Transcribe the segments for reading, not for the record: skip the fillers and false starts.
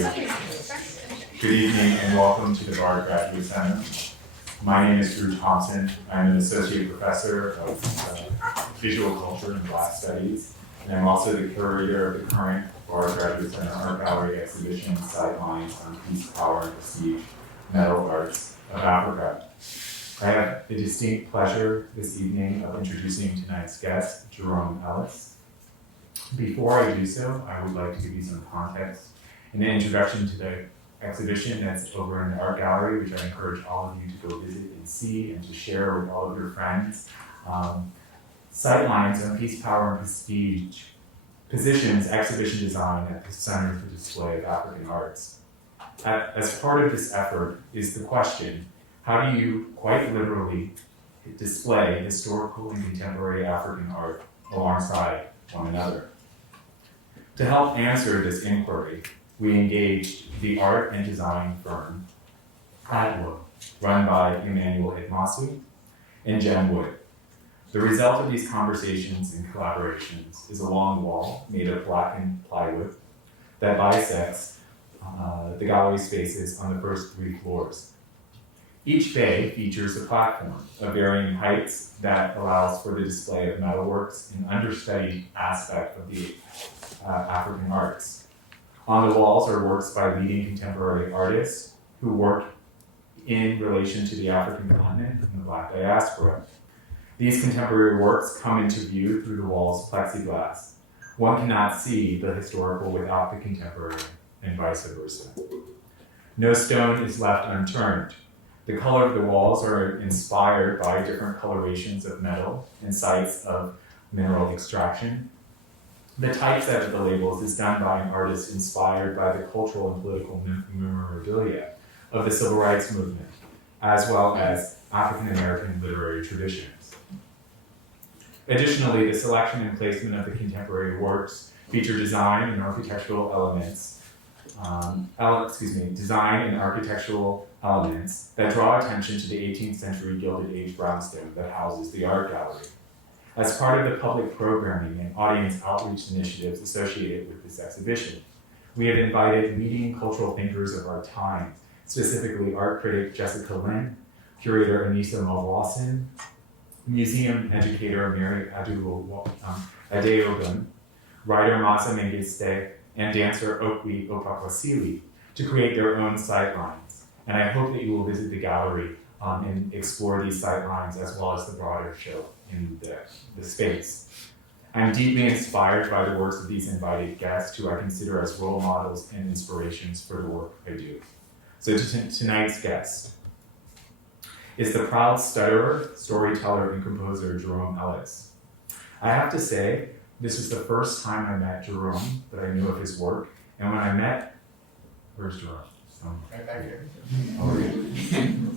you. Good evening and welcome to the Bard Graduate Center. My name is Drew Thompson. I'm an associate professor of visual culture and Black studies, and I'm also the curator of the current Bard Graduate Center Art Gallery exhibition, Sightlines on Peace, Power, and Prestige, Metal Arts of Africa. I have the distinct pleasure this evening of introducing tonight's guest, Jerome Ellis. Before I do so, I would like to give you some context and an introduction to the exhibition that's over in the art gallery, which I encourage all of you to go visit and see and to share with all of your friends. Sightlines on Peace, Power, and Prestige positions exhibition design at the center for display of African arts. As part of this effort is the question, how do you quite literally display historical and contemporary African art alongside one another? To help answer this inquiry, we engaged the art and design firm Atwood, run by Emmanuel Idmasu and Jen Wood. The result of these conversations and collaborations is a long wall made of blackened plywood that bisects the gallery spaces on the first 3 floors. Each bay features a platform of varying heights that allows for the display of metalworks, an understudied aspect of the African arts. On the walls are works by leading contemporary artists who work in relation to the African continent and the Black diaspora. These contemporary works come into view through the wall's plexiglass. One cannot see the historical without the contemporary, and vice versa. No stone is left unturned. The color of the walls are inspired by different colorations of metal and sites of mineral extraction. The typeset of the labels is done by an artist inspired by the cultural and political memorabilia of the civil rights movement, as well as African American literary traditions. Additionally, the selection and placement of the contemporary works feature design and architectural elements that draw attention to the 18th century Gilded Age brownstone that houses the art gallery. As part of the public programming and audience outreach initiatives associated with this exhibition, we have invited leading cultural thinkers of our time, specifically art critic Jessica Lynn, curator Anissa Mawlawson, museum educator Mary Adeogun, writer Masa Mengiste, and dancer Okwi Opakwasili to create their own sightlines. And I hope that you will visit the gallery and explore these sightlines as well as the broader show in the space. I'm deeply inspired by the works of these invited guests who I consider as role models and inspirations for the work I do. So tonight's guest is the proud stutterer, storyteller, and composer Jerome Ellis. I have to say, this was the first time I met Jerome, that I knew of his work, and when I met, where's Jerome? Right back here.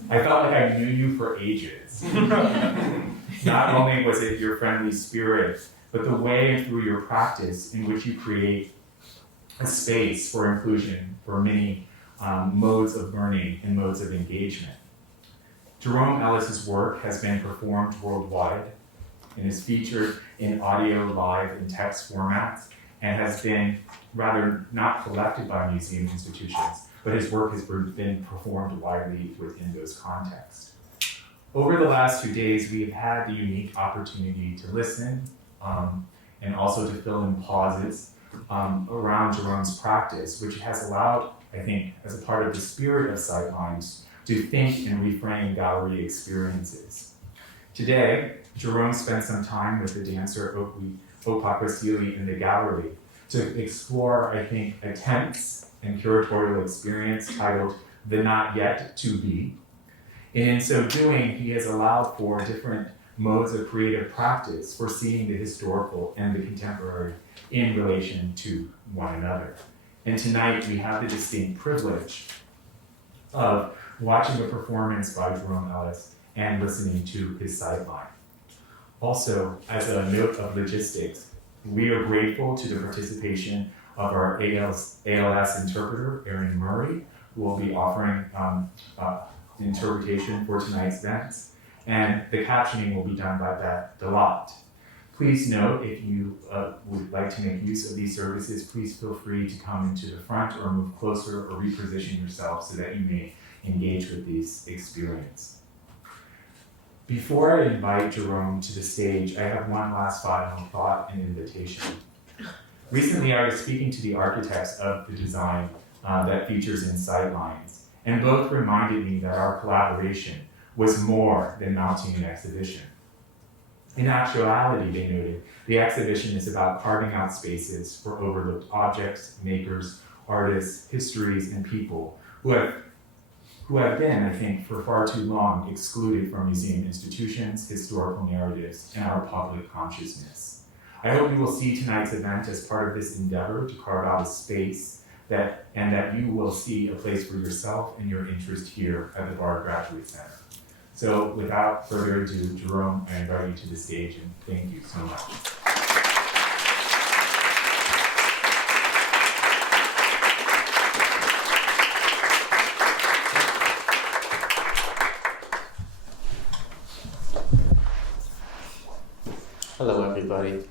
I felt like I knew you for ages. Not only was it your friendly spirit, but the way and through your practice in which you create a space for inclusion for many modes of learning and modes of engagement. Jerome Ellis's work has been performed worldwide and is featured in audio, live, and text formats, and has been rather not collected by museum institutions, but his work has been performed widely within those contexts. Over the last 2 days, we have had the unique opportunity to listen and also to fill in pauses around Jerome's practice, which has allowed, I think, as a part of the spirit of Sightlines, to think and reframe gallery experiences. Today, Jerome spent some time with the dancer Okwi Opakwasili in the gallery to explore, I think, a tense and curatorial experience titled The Not Yet To Be. And in so doing, he has allowed for different modes of creative practice for seeing the historical and the contemporary in relation to one another. And tonight we have the distinct privilege of watching a performance by Jerome Ellis and listening to his sideline. Also, as a note of logistics, we are grateful to the participation of our ALS interpreter, Erin Murray, who will be offering interpretation for tonight's events, and the captioning will be done by Beth Delot. Please note, if you would like to make use of these services, please feel free to come into the front or move closer or reposition yourself so that you may engage with this experience. Before I invite Jerome to the stage, I have one last final thought and invitation. Recently, I was speaking to the architects of the design that features in Sightlines, and both reminded me that our collaboration was more than mounting an exhibition. In actuality, they noted, the exhibition is about carving out spaces for overlooked objects, makers, artists, histories, and people who have been, I think, for far too long excluded from museum institutions, historical narratives, and our public consciousness. I hope you will see tonight's event as part of this endeavor to carve out a space and that you will see a place for yourself and your interest here at the Bard Graduate Center. So without further ado, Jerome, I invite you to the stage, and thank you so much. Hello, everybody.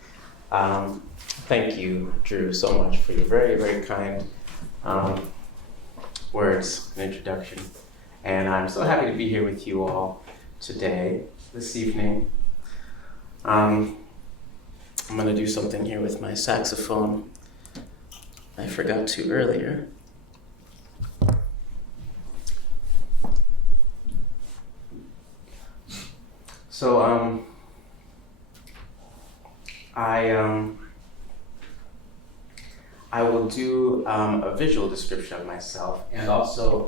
Thank you, Drew, so much for your very, very kind words and introduction. And I'm so happy to be here with you all today, this evening. I'm going to do something here with my saxophone I forgot to earlier. So, I will do a visual description of myself, and also,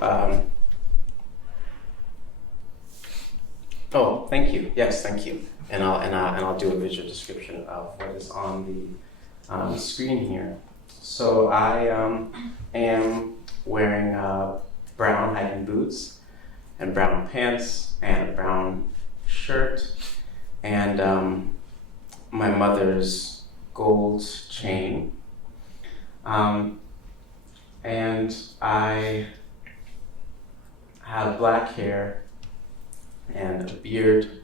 oh, thank you. Yes, thank you. And I'll do a visual description of what is on the screen here. So I am wearing brown hiking boots and brown pants and a brown shirt and my mother's gold chain. And I have black hair and a beard.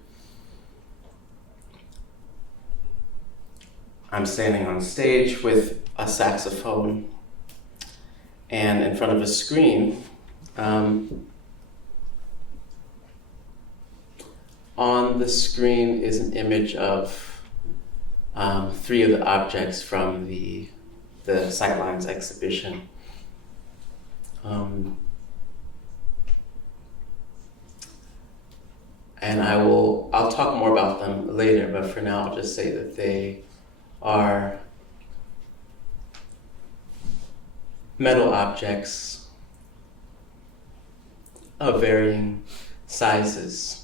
I'm standing on stage with a saxophone and in front of a screen. On the screen is an image of 3 of the objects from the Sightlines exhibition. And I'll talk more about them later, but for now I'll just say that they are metal objects of varying sizes.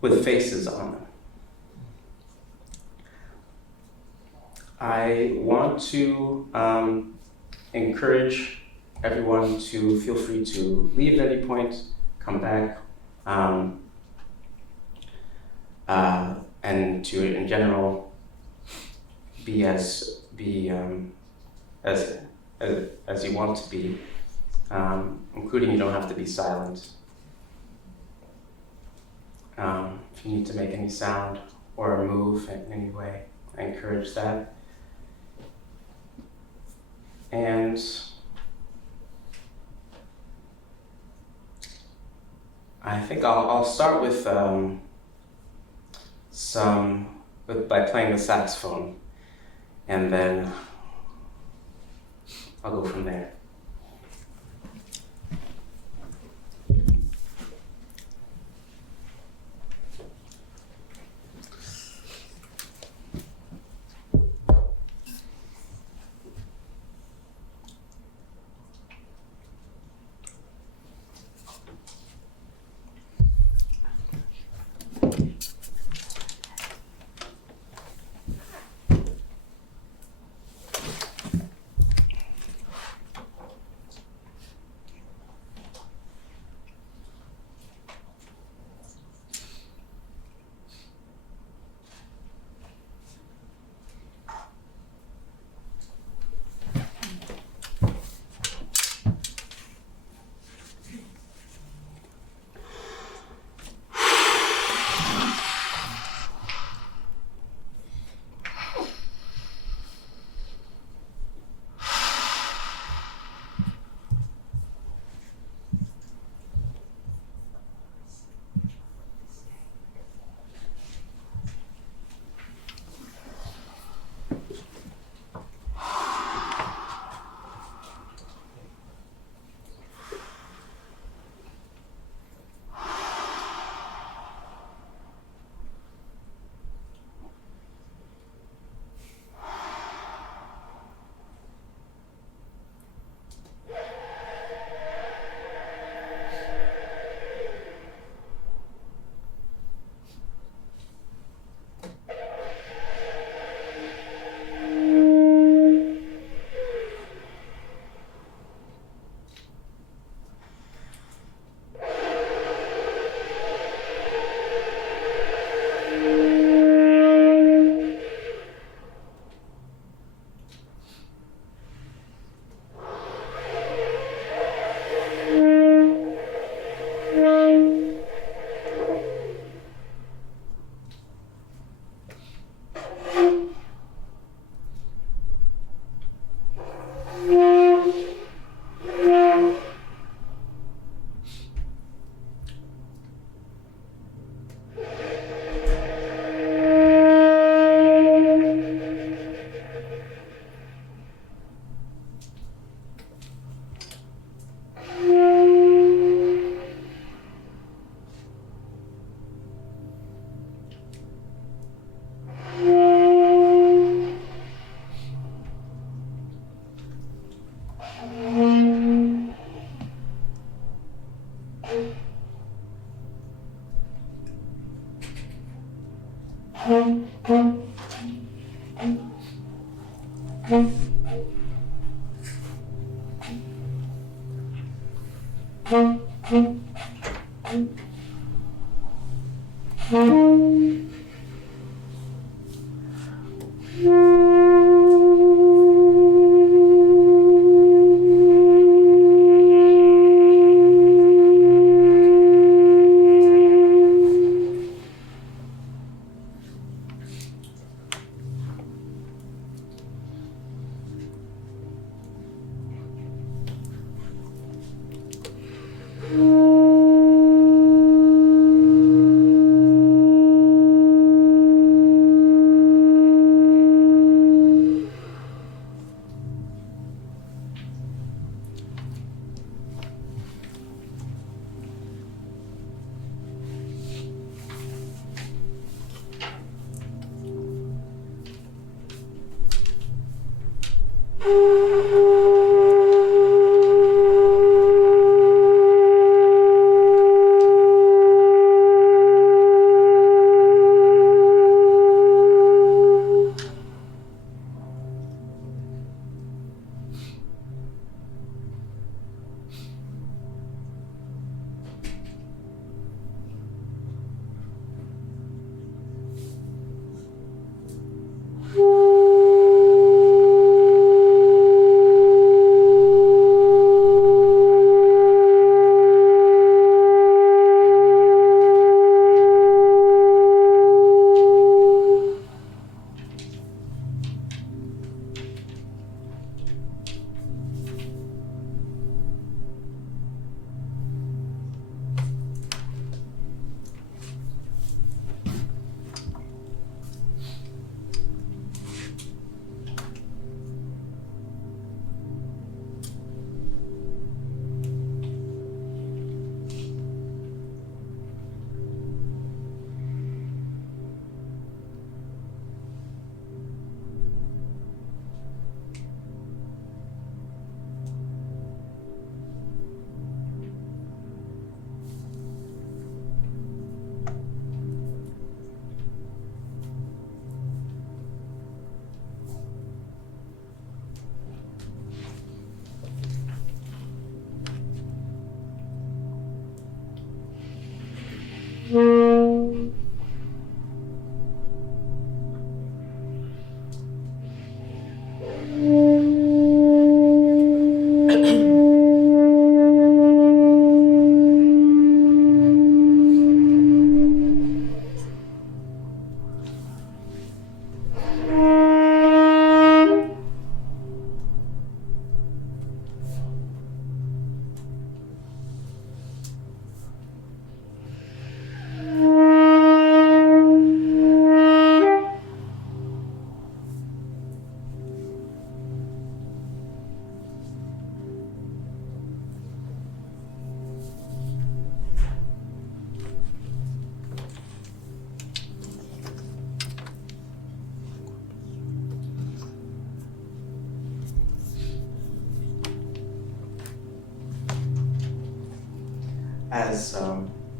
With faces on them. I want to encourage everyone to feel free to leave at any point, come back, and to, in general, be as you want to be, including you don't have to be silent. If you need to make any sound or move in any way, I encourage that. And I think I'll start with by playing the saxophone, and then I'll go from there.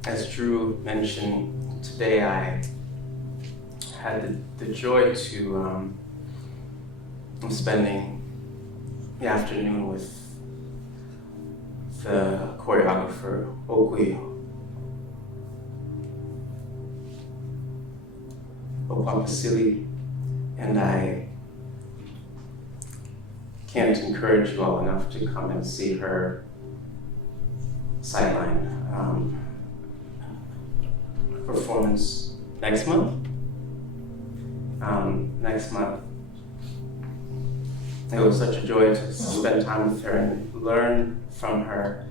As Drew mentioned, today I had the joy to I'm spending the afternoon with the choreographer Okwapasili, and I can't encourage you all enough to come and see her Sightline performance next month. It was such a joy to spend time with her and learn from her.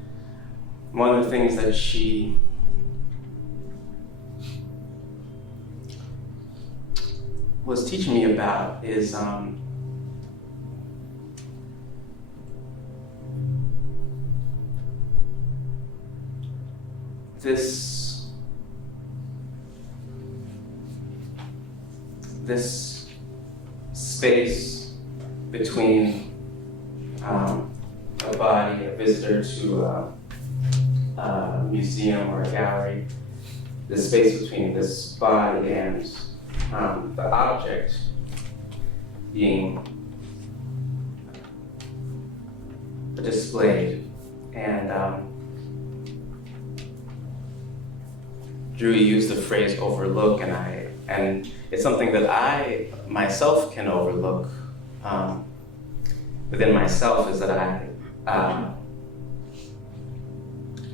One of the things that she was teaching me about is this space between a body, a visitor to a museum or a gallery, the space between this body and the object being displayed. And Drew used the phrase overlook, and it's something that I myself can overlook within myself, is that I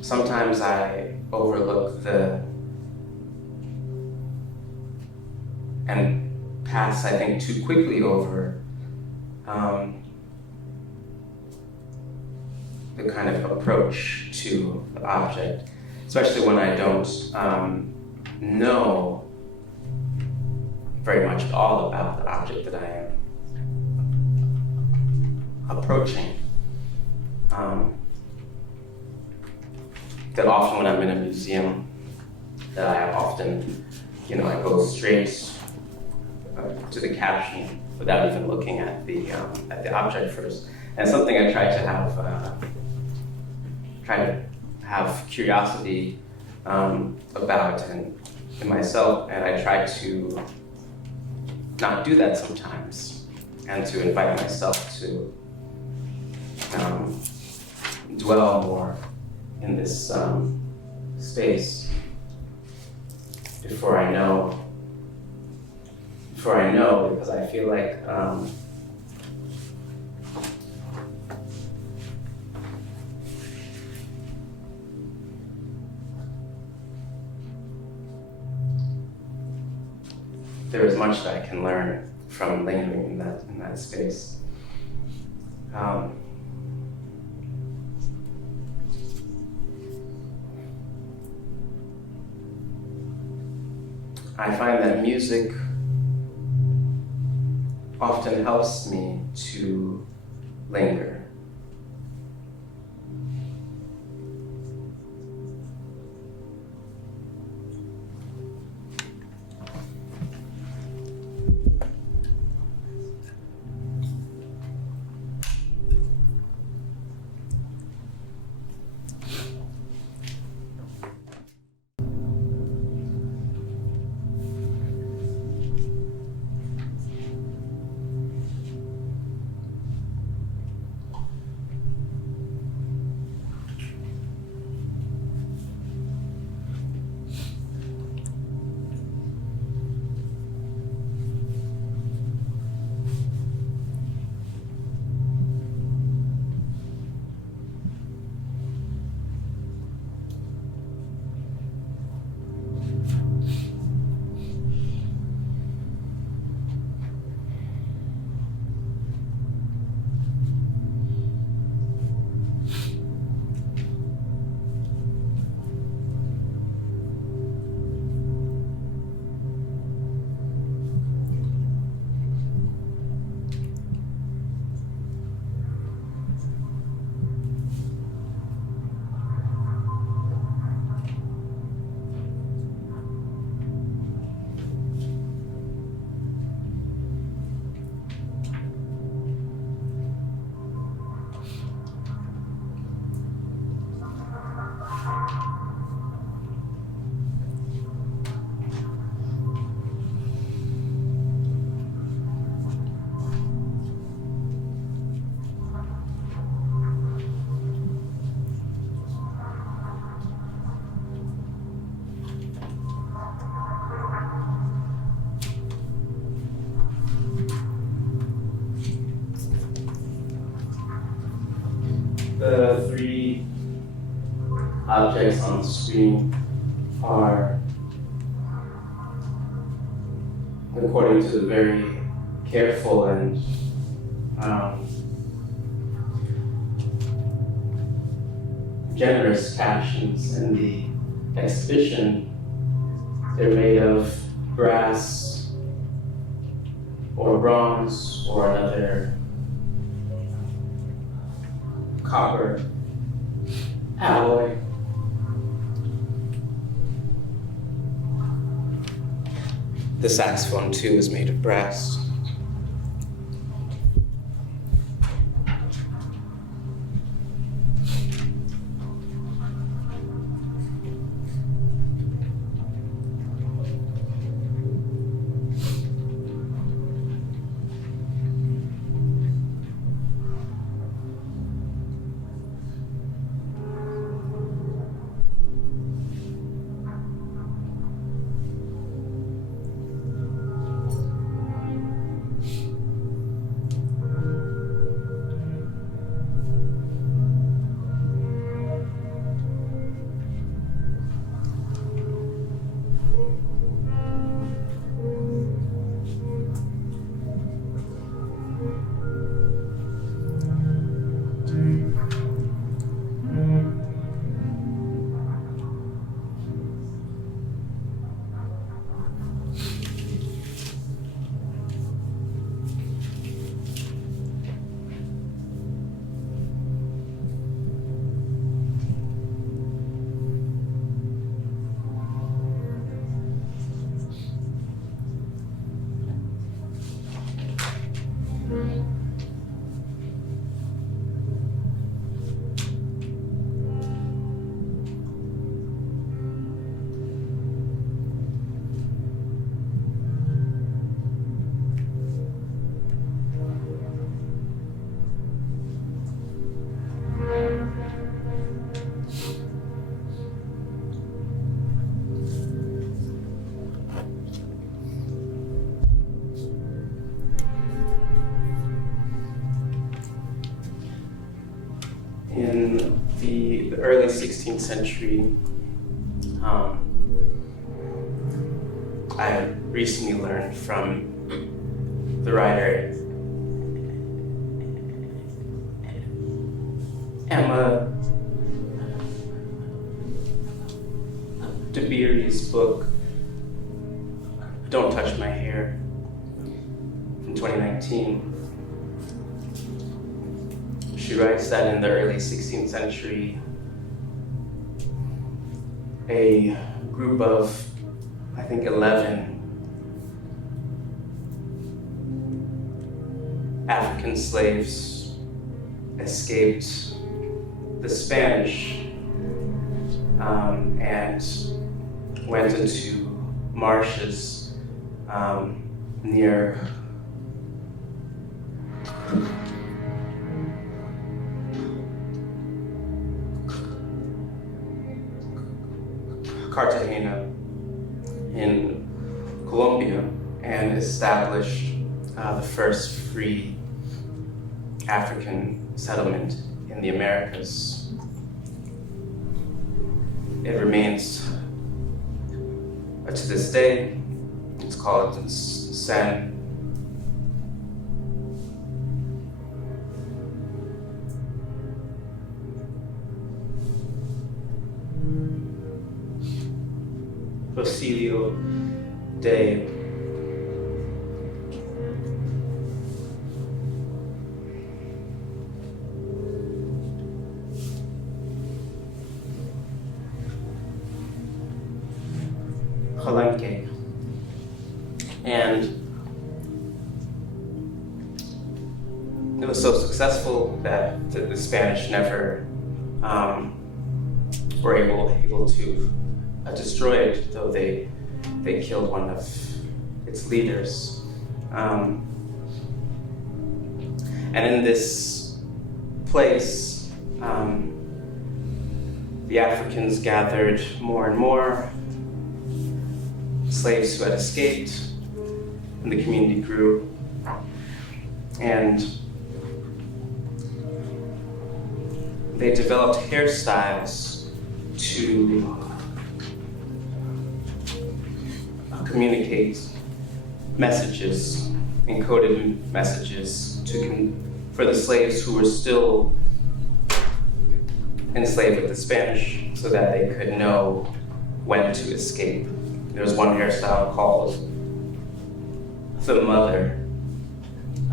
sometimes I overlook and pass, I think, too quickly over the kind of approach to the object, especially when I don't know very much at all about the object that I am approaching. That often when I'm in a museum, that I often, I go straight to the caption without even looking at the object first. And something I try to have curiosity about in myself, and I try to not do that sometimes, and to invite myself to dwell more in this space before I know, because I feel like there is much that I can learn from lingering in that space. I find that music often helps me to linger. The three objects on the screen are, according to the very careful and generous captions in the exhibition, they're made of brass or bronze or another copper alloy. The saxophone too is made of brass. in the early 16th century, I recently learned from the writer Emma DeBerry's book, Don't Touch My Hair, from 2019. She writes that in the early 16th century, a group of, I think, 11 African slaves escaped the Spanish and went into marshes near Cartagena in Colombia and established the first free African settlement in the Americas. It remains to this day. It's called San Basilio de Palenque. And it was so successful that the Spanish never were able to destroy it, though they killed one of its leaders. And in this place, the Africans gathered more and more slaves who had escaped, and the community grew. And they developed hairstyles to communicate messages, encoded messages for the slaves who were still enslaved with the Spanish, so that they could know when to escape. There was one hairstyle called the Mother,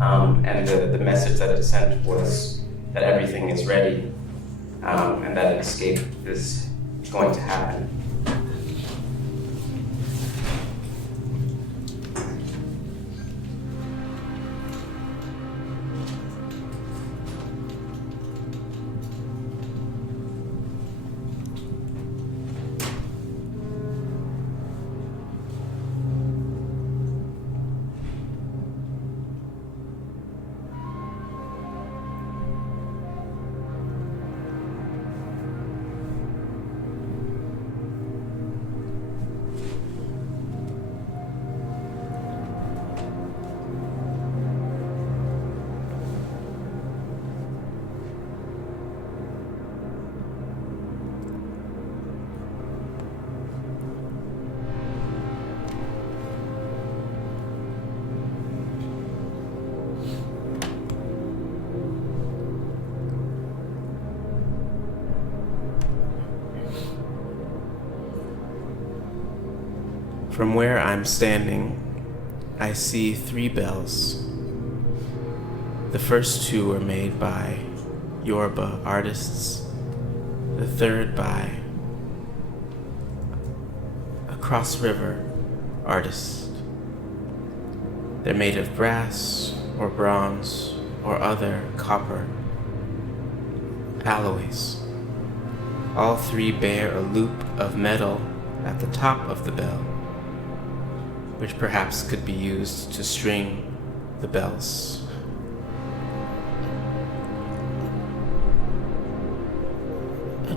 and the message that it sent was that everything is ready, and that an escape is going to happen. From where I'm standing, I see 3 bells. The first 2 were made by Yoruba artists, the third by a cross-river artist. They're made of brass or bronze or other copper alloys. All 3 bear a loop of metal at the top of the bell, which perhaps could be used to string the bells.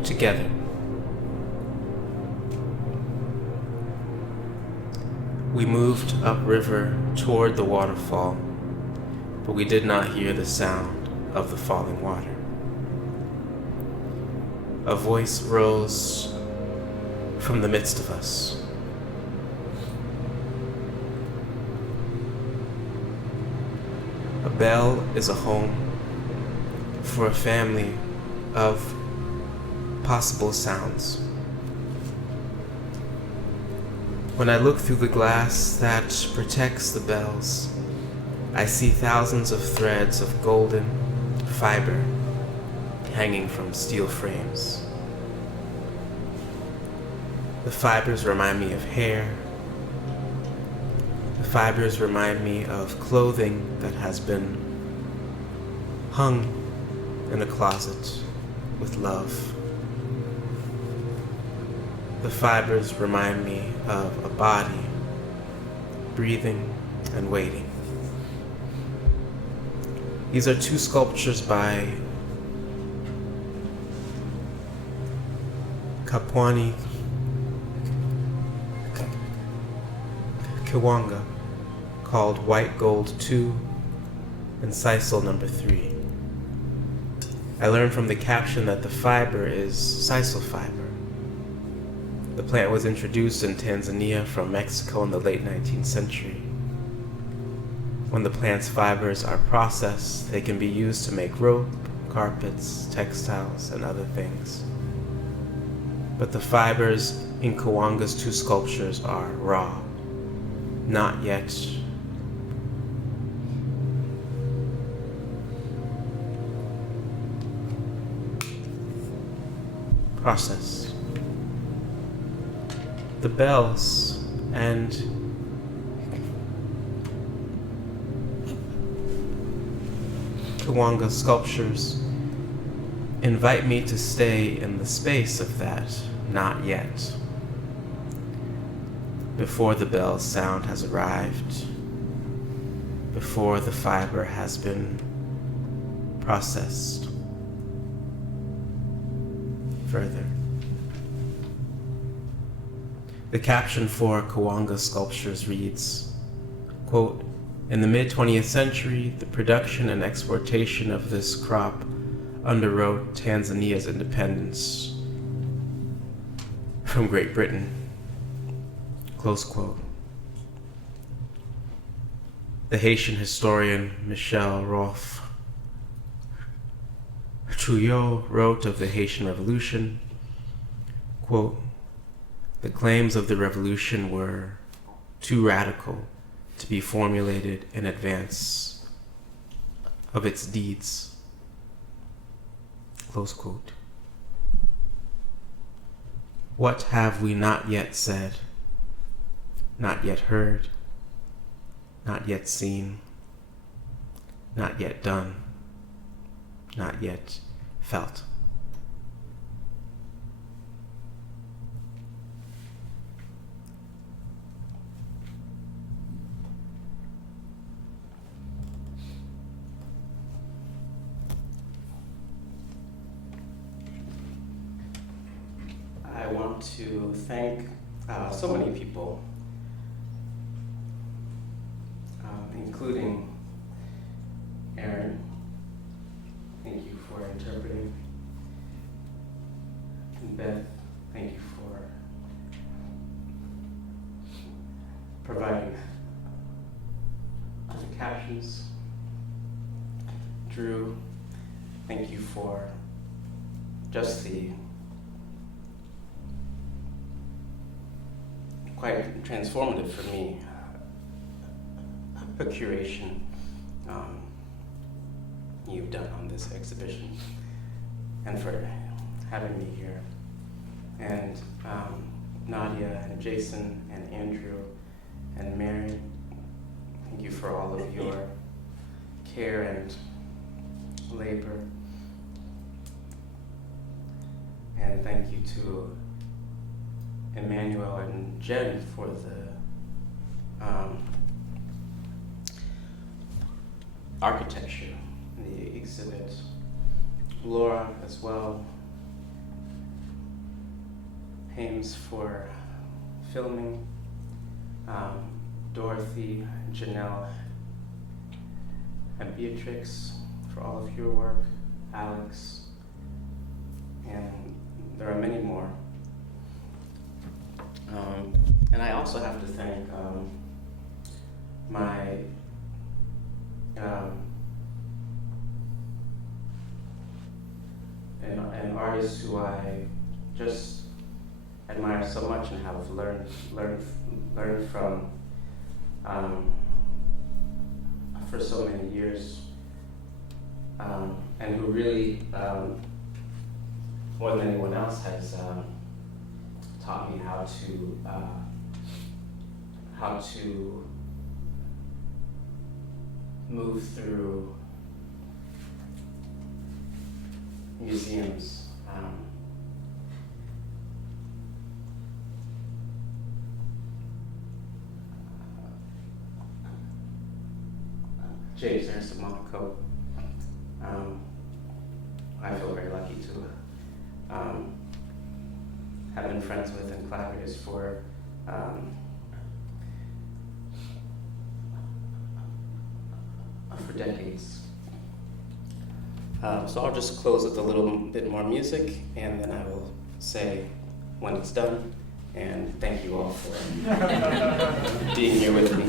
Together. We moved upriver toward the waterfall, but we did not hear the sound of the falling water. a voice rose from the midst of us. A bell is a home for a family of possible sounds. When I look through the glass that protects the bells, I see thousands of threads of golden fiber hanging from steel frames. The fibers remind me of hair. The fibers remind me of clothing that has been hung in a closet with love. The fibers remind me of a body breathing and waiting. These are two sculptures by Kapwani Kiwanga, called White Gold 2 and Sisal number 3. I learned from the caption that the fiber is sisal fiber. The plant was introduced in Tanzania from Mexico in the late 19th century. When the plant's fibers are processed, they can be used to make rope, carpets, textiles, and other things. But the fibers in Kiwanga's two sculptures are raw, not yet processed. The bells and Kiwanga sculptures invite me to stay in the space of that not yet, before the bell's sound has arrived, before the fiber has been processed further. The caption for Kiwanga sculptures reads, quote, "In the mid-20th century, the production and exportation of this crop underwrote Tanzania's independence from Great Britain." Close quote. The Haitian historian Michel Rolfe Trouillot wrote of the Haitian Revolution, quote, "The claims of the revolution were too radical to be formulated in advance of its deeds." Close quote. What have we not yet said, not yet heard, not yet seen, not yet done, not yet felt? I want to thank so many people, including Aaron. Thank you for interpreting. And Beth, thank you for providing the captions. Drew, thank you for just the quite transformative for me a curation you've done on this exhibition, and for having me here. And Nadia and Jason and Andrew and Mary, thank you for all of your care and labor. And thank you to Emmanuel and Jen for the architecture, the exhibit. Laura as well. Hames for filming. Dorothy, Janelle, and Beatrix for all of your work. Alex, and there are many more. And I also have to thank an artist who I just admire so much and have learned from for so many years, and who really, more than anyone else, has taught me how to move through museums. JJJJJerome of Monaco. I feel very lucky to have been friends with and collaborators for decades. So I'll just close with a little bit more music, and then I will say when it's done, and thank you all for being here with me.